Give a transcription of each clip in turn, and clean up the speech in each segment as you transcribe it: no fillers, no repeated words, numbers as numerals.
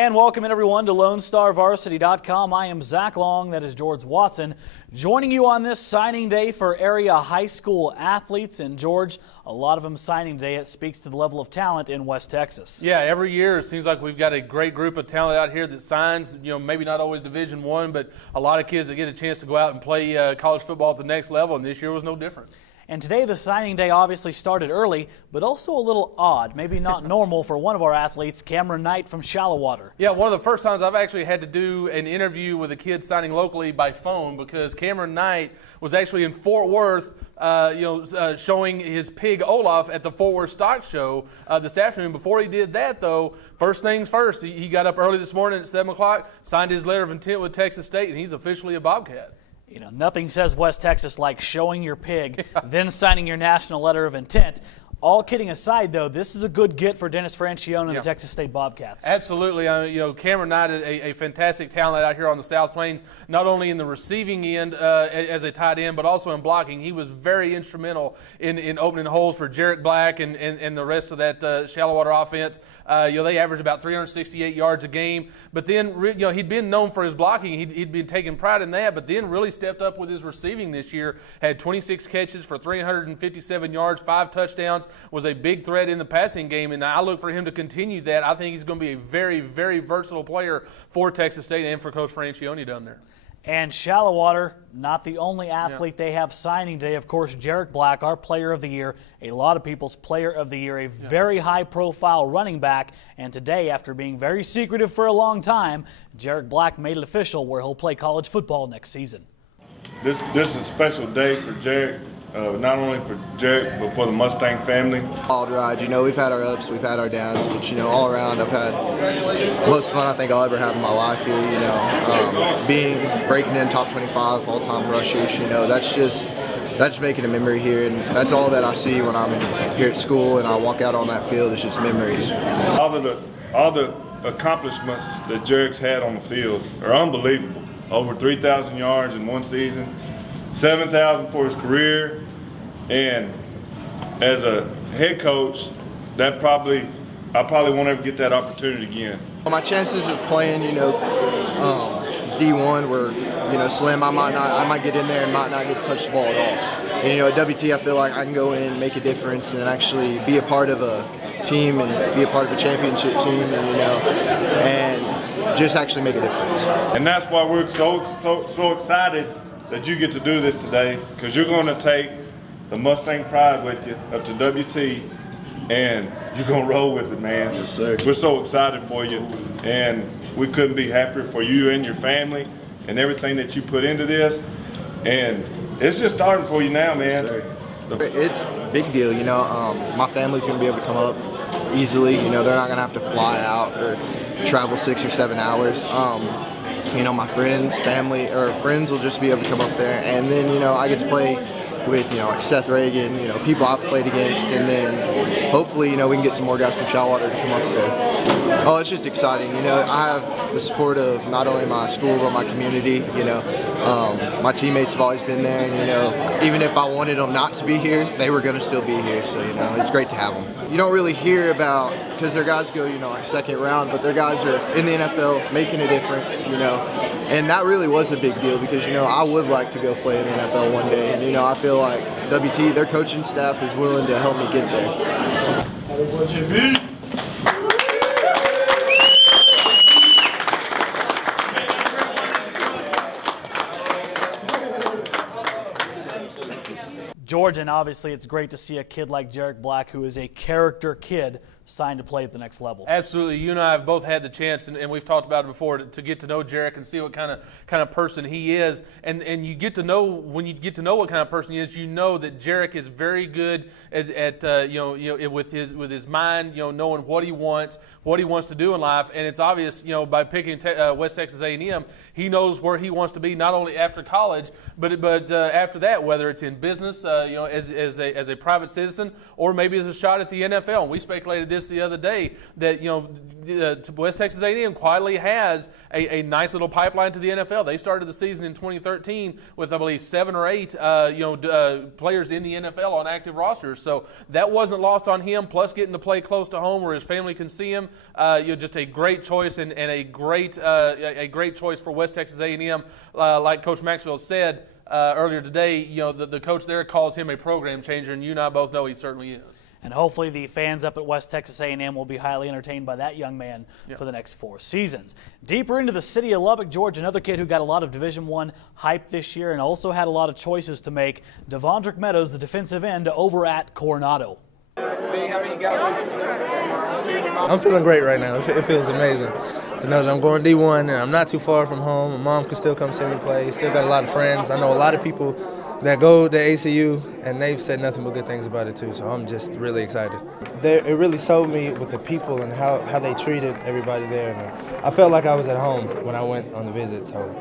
And welcome everyone to LoneStarVarsity.com. I am Zach Long, that is George Watson, joining you on this signing day for area high school athletes. And George, a lot of them signing today. It speaks to the level of talent in West Texas. Yeah, every year it seems like we've got a great group of talent out here that signs, maybe not always Division I, but a lot of kids that get a chance to go out and play college football at the next level, and this year was no different. And today the signing day obviously started early, but also a little odd, maybe not normal for one of our athletes, Cameron Knight from Shallowater. Yeah, one of the first times I've actually had to do an interview with a kid signing locally by phone, because Cameron Knight was actually in Fort Worth, showing his pig Olaf at the Fort Worth Stock Show this afternoon. Before he did that, though, first things first, he got up early this morning at 7 o'clock, signed his letter of intent with Texas State, and he's officially a Bobcat. Nothing says West Texas like showing your pig, then signing your national letter of intent. All kidding aside, though, this is a good get for Dennis Francione and the Texas State Bobcats. Absolutely. Cameron Knight is a fantastic talent out here on the South Plains, not only in the receiving end as a tight end, but also in blocking. He was very instrumental in opening holes for Jarek Black and the rest of that Shallowater offense. They averaged about 368 yards a game. But then, he'd been known for his blocking. He'd been taking pride in that, but then really stepped up with his receiving this year. Had 26 catches for 357 yards, 5 touchdowns. Was a big threat in the passing game, and I look for him to continue that. I think he's going to be a very, very versatile player for Texas State and for Coach Francione down there. And Shallowater, not the only athlete they have signing today. Of course, Jarek Black, our player of the year, a lot of people's player of the year, a very high-profile running back. And today, after being very secretive for a long time, Jarek Black made it official where he'll play college football next season. This is a special day for Jarek. Not only for Jarek, but for the Mustang family. Wild ride, we've had our ups, we've had our downs, but all around I've had the most fun I think I'll ever have in my life here, breaking in top 25 all-time rushers, that's just making a memory here, and that's all that I see when I'm here at school and I walk out on that field. It's just memories. All the accomplishments that Jarek's had on the field are unbelievable. Over 3,000 yards in one season, 7,000 for his career, and as a head coach, I probably won't ever get that opportunity again. My chances of playing, D1 were, slim. I might get in there and might not get to touch the ball at all. And at WT, I feel like I can go in, make a difference, and actually be a part of a team and be a part of a championship team, and just actually make a difference. And that's why we're so excited that you get to do this today, because you're going to take the Mustang pride with you up to WT, and you're going to roll with it, man. Yes, sir. We're so excited for you, and we couldn't be happier for you and your family and everything that you put into this. And it's just starting for you now, man. Yes, it's a big deal, my family's going to be able to come up easily. They're not going to have to fly out or travel 6 or 7 hours. My friends will just be able to come up there, and then I get to play with like Seth Reagan, people I've played against, and then hopefully we can get some more guys from Shallowater to come up there. Oh, it's just exciting. I have the support of not only my school but my community. My teammates have always been there, and even if I wanted them not to be here, they were going to still be here. So it's great to have them. You don't really hear about, because their guys go like second round, but their guys are in the NFL making a difference. And that really was a big deal, because I would like to go play in the NFL one day, and I feel like WT, their coaching staff, is willing to help me get there. George, and obviously it's great to see a kid like Jarek Black, who is a character kid, signed to play at the next level. Absolutely. You and I have both had the chance, and we've talked about it before, to get to know Jarek and see what kind of person he is. And you get to know, when you get to know what kind of person he is, you know that Jarek is very good at with his mind, knowing what he wants to do in life. And it's obvious, by picking West Texas A&M, he knows where he wants to be, not only after college, but after that, whether it's in business, as a private citizen, or maybe as a shot at the NFL. And we speculated this the other day that West Texas A&M quietly has a nice little pipeline to the NFL. They started the season in 2013 with, I believe, 7 or 8 players in the NFL on active rosters. So that wasn't lost on him. Plus, getting to play close to home where his family can see him, just a great choice and a great choice for West Texas A&M. Like Coach Maxfield said earlier today, the coach there calls him a program changer, and you and I both know he certainly is. And hopefully the fans up at West Texas A&M will be highly entertained by that young man for the next 4 seasons. Deeper into the city of Lubbock, Georgia, another kid who got a lot of Division I hype this year and also had a lot of choices to make, Devondrick Meadows, the defensive end, over at Coronado. I'm feeling great right now. It feels amazing to know that I'm going D1 and I'm not too far from home. My mom can still come see me play. Still got a lot of friends. I know a lot of people that go to ACU, and they've said nothing but good things about it too, so I'm just really excited. It really sold me with the people and how they treated everybody there. And I felt like I was at home when I went on the visit, so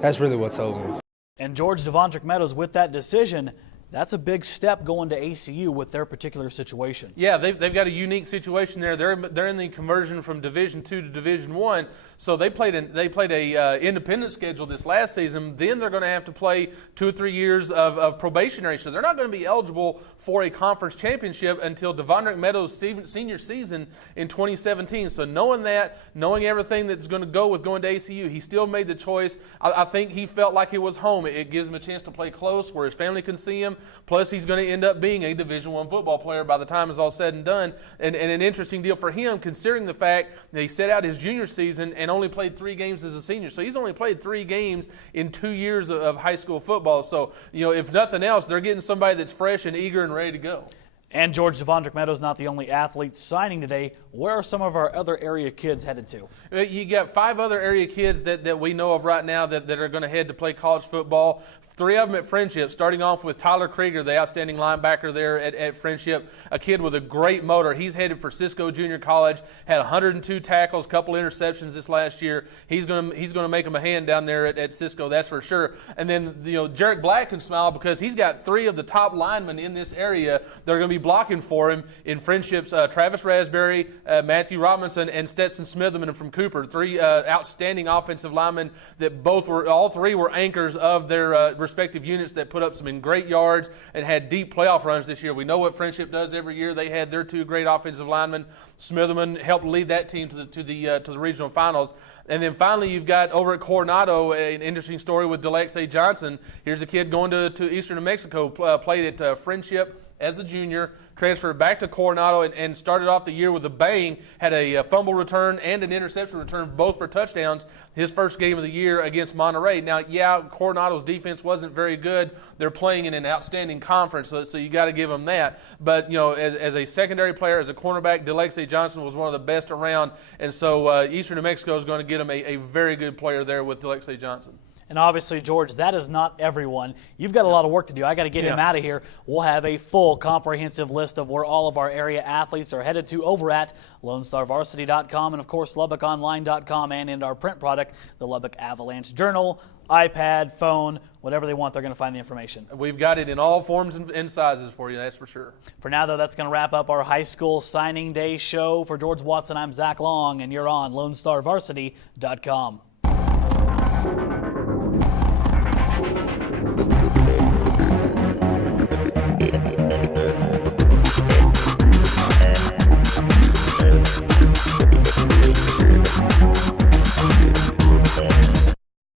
that's really what sold me. And George, Devondrick Meadows, with that decision, that's a big step going to ACU with their particular situation. Yeah, they've got a unique situation there. They're in the conversion from Division II to Division I, so they played a independent schedule this last season. Then they're going to have to play 2 or 3 years of probationary, so they're not going to be eligible for a conference championship until Devondrick Meadows' senior season in 2017. So knowing everything that's going to go with going to ACU, he still made the choice. I think he felt like it was home. It gives him a chance to play close where his family can see him. Plus, he's going to end up being a Division I football player by the time it's all said and done. And an interesting deal for him, considering the fact that he set out his junior season and only played 3 games as a senior. So he's only played 3 games in 2 years of high school football. So, if nothing else, they're getting somebody that's fresh and eager and ready to go. And George, Devondrick Meadows not the only athlete signing today. Where are some of our other area kids headed to? You got 5 other area kids that we know of right now that are going to head to play college football. 3 of them at Friendship, starting off with Tyler Krieger, the outstanding linebacker there at Friendship, a kid with a great motor. He's headed for Cisco Junior College, had 102 tackles, couple interceptions this last year. He's going to make him a hand down there at Cisco, that's for sure. And then, Jarek Black can smile because he's got 3 of the top linemen in this area that are going to be blocking for him in Friendship's Travis Raspberry, Matthew Robinson, and Stetson Smitherman from Cooper. 3 outstanding offensive linemen that all 3 were anchors of their respective units that put up some great yards and had deep playoff runs this year. We know what Friendship does every year. They had their 2 great offensive linemen. Smitherman helped lead that team to the regional finals. And then finally, you've got over at Coronado an interesting story with Delexay Johnson. Here's a kid going to Eastern New Mexico, played at Friendship as a junior, transferred back to Coronado and started off the year with a bang, had a fumble return and an interception return, both for touchdowns, his first game of the year against Monterey. Now, Coronado's defense wasn't very good. They're playing in an outstanding conference, so you got to give them that. But, as a secondary player, as a cornerback, Delexay Johnson was one of the best around, and so Eastern New Mexico is going to get him a very good player there with Delexay Johnson. And obviously, George, that is not everyone. You've got a lot of work to do. I got to get him out of here. We'll have a full, comprehensive list of where all of our area athletes are headed to over at LoneStarVarsity.com and, of course, LubbockOnline.com and in our print product, the Lubbock Avalanche-Journal, iPad, phone, whatever they want, they're going to find the information. We've got it in all forms and sizes for you, that's for sure. For now, though, that's going to wrap up our high school signing day show. For George Watson, I'm Zach Long, and you're on LoneStarVarsity.com.